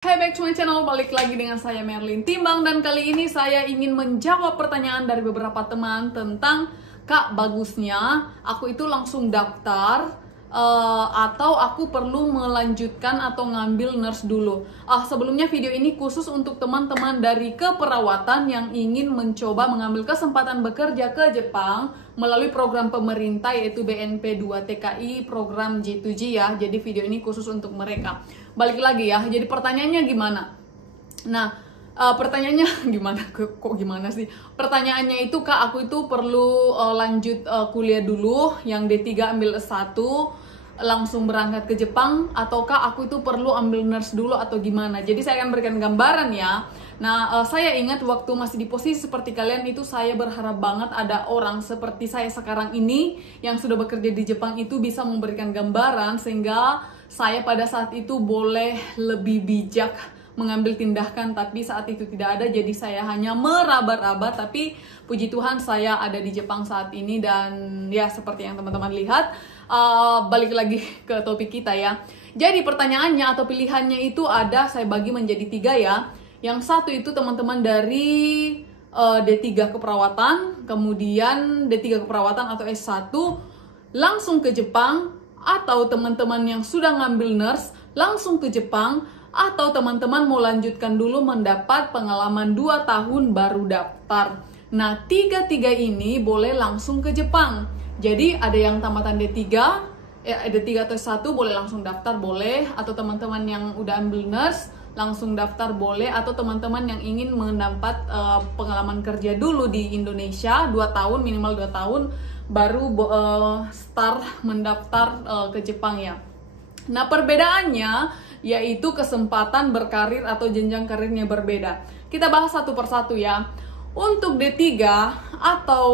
Hai, back to my channel, balik lagi dengan saya Merlin Timbang. Dan kali ini saya ingin menjawab pertanyaan dari beberapa teman tentang Kak, bagusnya aku itu langsung daftar atau aku perlu melanjutkan atau ngambil nurse dulu. Sebelumnya video ini khusus untuk teman-teman dari keperawatan yang ingin mencoba mengambil kesempatan bekerja ke Jepang melalui program pemerintah yaitu BNP 2 TKI, program J2J ya. Jadi video ini khusus untuk mereka. Balik lagi ya, jadi pertanyaannya gimana? Nah, pertanyaannya gimana? Kok gimana sih? Pertanyaannya itu, Kak, aku itu perlu lanjut kuliah dulu, yang D3 ambil S1, langsung berangkat ke Jepang, ataukah aku itu perlu ambil nurse dulu atau gimana? Jadi saya akan berikan gambaran ya. Nah, saya ingat waktu masih di posisi seperti kalian itu, saya berharap banget ada orang seperti saya sekarang ini yang sudah bekerja di Jepang itu bisa memberikan gambaran sehingga saya pada saat itu boleh lebih bijak mengambil tindakan, tapi saat itu tidak ada, jadi saya hanya meraba-raba. Tapi puji Tuhan saya ada di Jepang saat ini, dan ya seperti yang teman-teman lihat. Balik lagi ke topik kita ya. Jadi pertanyaannya atau pilihannya itu ada, saya bagi menjadi 3 ya. Yang satu itu teman-teman dari D3 keperawatan, kemudian D3 keperawatan atau S1 langsung ke Jepang, atau teman-teman yang sudah ngambil nurse langsung ke Jepang, atau teman-teman mau lanjutkan dulu mendapat pengalaman 2 tahun baru daftar. Nah, 3 ini boleh langsung ke Jepang. Jadi ada yang tamatan D3 atau S1 boleh langsung daftar, boleh. Atau teman-teman yang udah ambil nurse langsung daftar, boleh. Atau teman-teman yang ingin mendapat pengalaman kerja dulu di Indonesia 2 tahun, minimal 2 tahun baru start mendaftar ke Jepang ya. Nah, perbedaannya yaitu kesempatan berkarir atau jenjang karirnya berbeda. Kita bahas satu persatu ya. Untuk D3 atau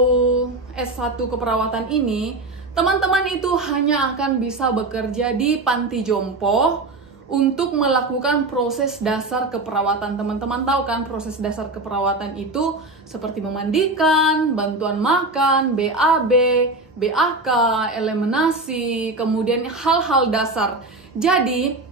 S1 keperawatan ini, teman-teman itu hanya akan bisa bekerja di panti jompo untuk melakukan proses dasar keperawatan. Teman-teman tahu kan proses dasar keperawatan itu seperti memandikan, bantuan makan, BAB, BAK, eliminasi, kemudian hal-hal dasar. Jadi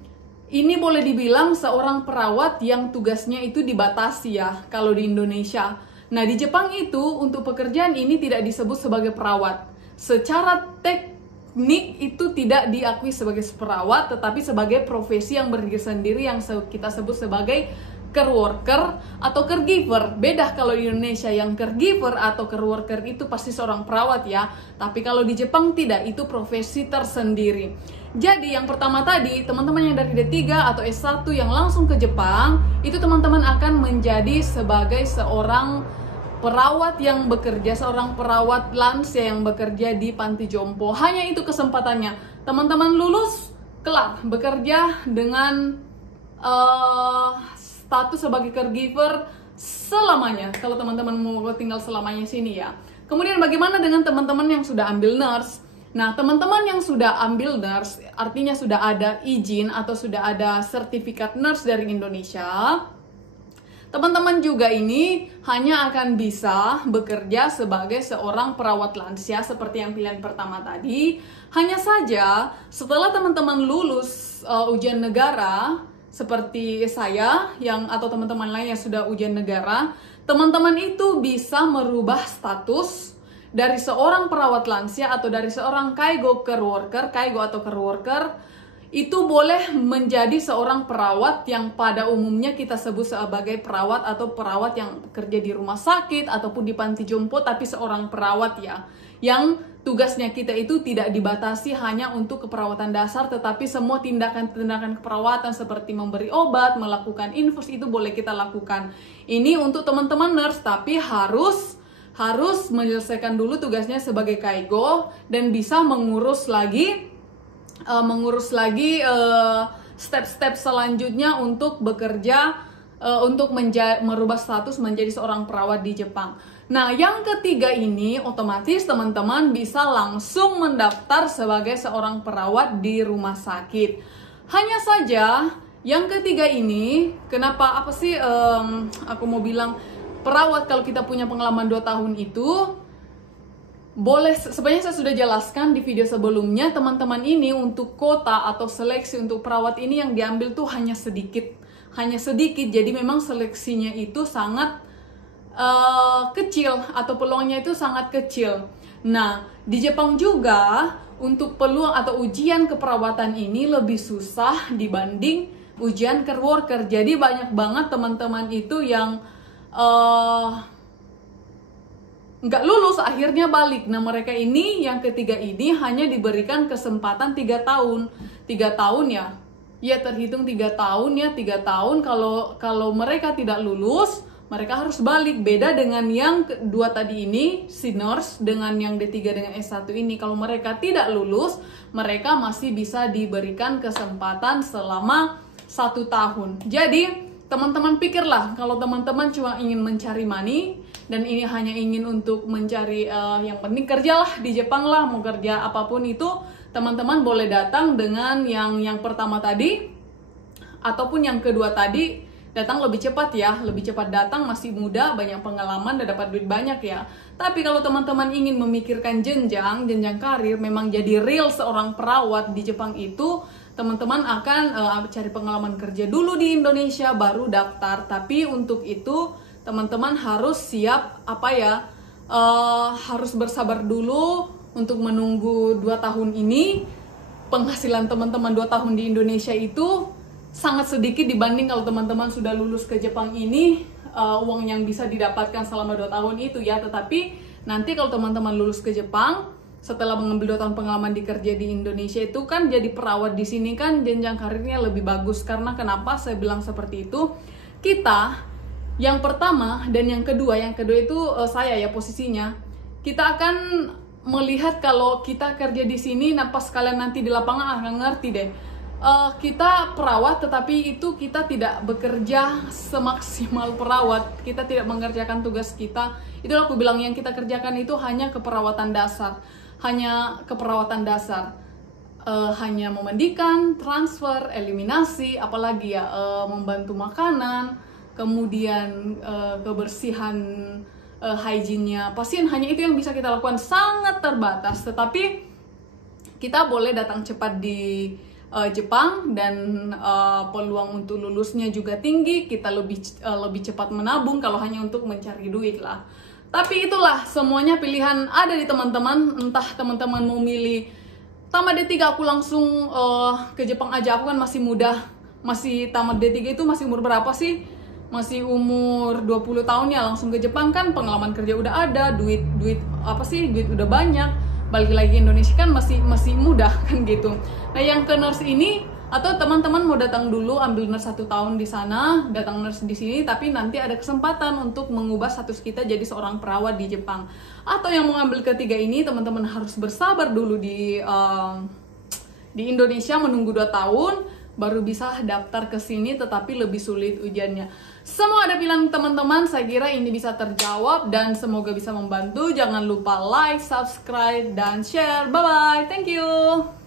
ini boleh dibilang seorang perawat yang tugasnya itu dibatasi ya kalau di Indonesia. Nah, di Jepang itu untuk pekerjaan ini tidak disebut sebagai perawat. Secara teknik itu tidak diakui sebagai perawat, tetapi sebagai profesi yang berdiri sendiri yang kita sebut sebagai care worker atau caregiver. Beda kalau di Indonesia, yang caregiver atau care worker itu pasti seorang perawat ya. Tapi kalau di Jepang tidak, itu profesi tersendiri. Jadi yang pertama tadi, teman-teman yang dari D3 atau S1 yang langsung ke Jepang, itu teman-teman akan menjadi sebagai seorang perawat yang bekerja, seorang perawat lansia yang bekerja di panti jompo. Hanya itu kesempatannya. Teman-teman lulus, kelar, bekerja dengan status sebagai caregiver selamanya. Kalau teman-teman mau tinggal selamanya sini ya. Kemudian bagaimana dengan teman-teman yang sudah ambil nurse? Nah, teman-teman yang sudah ambil nurse, artinya sudah ada izin atau sudah ada sertifikat nurse dari Indonesia, teman-teman juga ini hanya akan bisa bekerja sebagai seorang perawat lansia seperti yang pilihan pertama tadi. Hanya saja setelah teman-teman lulus ujian negara seperti saya atau teman-teman lain yang sudah ujian negara, teman-teman itu bisa merubah status dari seorang perawat lansia atau dari seorang kaigo atau care worker itu boleh menjadi seorang perawat yang pada umumnya kita sebut sebagai perawat atau perawat yang bekerja di rumah sakit ataupun di panti jompo, tapi seorang perawat ya, yang tugasnya kita itu tidak dibatasi hanya untuk keperawatan dasar, tetapi semua tindakan-tindakan keperawatan seperti memberi obat, melakukan infus itu boleh kita lakukan. Ini untuk teman-teman nurse, tapi harus menyelesaikan dulu tugasnya sebagai kaigo dan bisa mengurus lagi step-step selanjutnya untuk bekerja untuk merubah status menjadi seorang perawat di Jepang. Nah, yang ketiga ini otomatis teman-teman bisa langsung mendaftar sebagai seorang perawat di rumah sakit. Hanya saja yang ketiga ini, kenapa aku mau bilang perawat kalau kita punya pengalaman 2 tahun itu boleh, sebenarnya saya sudah jelaskan di video sebelumnya, teman-teman ini untuk kota atau seleksi untuk perawat ini yang diambil tuh hanya sedikit. hanya sedikit, jadi memang seleksinya itu sangat kecil atau peluangnya itu sangat kecil. Nah, di Jepang juga untuk peluang atau ujian keperawatan ini lebih susah dibanding ujian career worker. Jadi banyak banget teman-teman itu yang nggak lulus akhirnya balik. Nah, mereka ini yang ketiga ini hanya diberikan kesempatan 3 tahun. 3 tahun ya terhitung 3 tahun ya, 3 tahun. Kalau mereka tidak lulus, mereka harus balik. Beda dengan yang kedua tadi ini, si nurse, dengan yang D3 dengan S1 ini. Kalau mereka tidak lulus, mereka masih bisa diberikan kesempatan selama 1 tahun. Jadi, teman-teman pikirlah, kalau teman-teman cuma ingin mencari money, dan ini hanya ingin untuk mencari yang penting kerjalah di Jepang lah, mau kerja apapun itu, teman-teman boleh datang dengan yang pertama tadi, ataupun yang kedua tadi, datang lebih cepat ya, lebih cepat datang, masih muda, banyak pengalaman, dan dapat duit banyak ya. Tapi kalau teman-teman ingin memikirkan jenjang karir, memang jadi real seorang perawat di Jepang itu, teman-teman akan cari pengalaman kerja dulu di Indonesia, baru daftar. Tapi untuk itu, teman-teman harus siap, harus bersabar dulu untuk menunggu 2 tahun ini. Penghasilan teman-teman 2 tahun di Indonesia itu sangat sedikit dibanding kalau teman-teman sudah lulus ke Jepang ini, uang yang bisa didapatkan selama 2 tahun itu ya. Tetapi nanti kalau teman-teman lulus ke Jepang, setelah mengambil 2 tahun pengalaman dikerja di Indonesia itu kan jadi perawat di sini kan jenjang karirnya lebih bagus. Karena kenapa saya bilang seperti itu? Kita yang pertama dan yang kedua itu saya ya posisinya, kita akan melihat kalau kita kerja di sini, nah pas kalian nanti di lapangan akan ngerti deh. Kita perawat tetapi itu kita tidak bekerja semaksimal perawat, kita tidak mengerjakan tugas kita. Itulah aku bilang yang kita kerjakan itu hanya keperawatan dasar, hanya memandikan, transfer, eliminasi, apalagi ya, membantu makanan, kemudian kebersihan, hygiene-nya pasien, hanya itu yang bisa kita lakukan, sangat terbatas. Tetapi kita boleh datang cepat di Jepang dan peluang untuk lulusnya juga tinggi. Kita lebih cepat menabung kalau hanya untuk mencari duit lah. Tapi itulah, semuanya pilihan ada di teman-teman. Entah teman-teman mau milih tamat D3 aku langsung ke Jepang aja, aku kan masih muda, masih tamat D3 itu masih umur berapa sih? Masih umur 20 tahun ya, langsung ke Jepang kan pengalaman kerja udah ada, duit udah banyak, balik lagi Indonesia kan masih muda kan gitu. Nah, yang ke nurse ini, atau teman-teman mau datang dulu ambil nurse 1 tahun di sana, datang nurse di sini, tapi nanti ada kesempatan untuk mengubah status kita jadi seorang perawat di Jepang. Atau yang mau ambil ketiga ini, teman-teman harus bersabar dulu di Indonesia, menunggu 2 tahun baru bisa daftar ke sini, tetapi lebih sulit ujiannya. Semua ada pilihan teman-teman, saya kira ini bisa terjawab dan semoga bisa membantu. Jangan lupa like, subscribe, dan share. Bye-bye, thank you.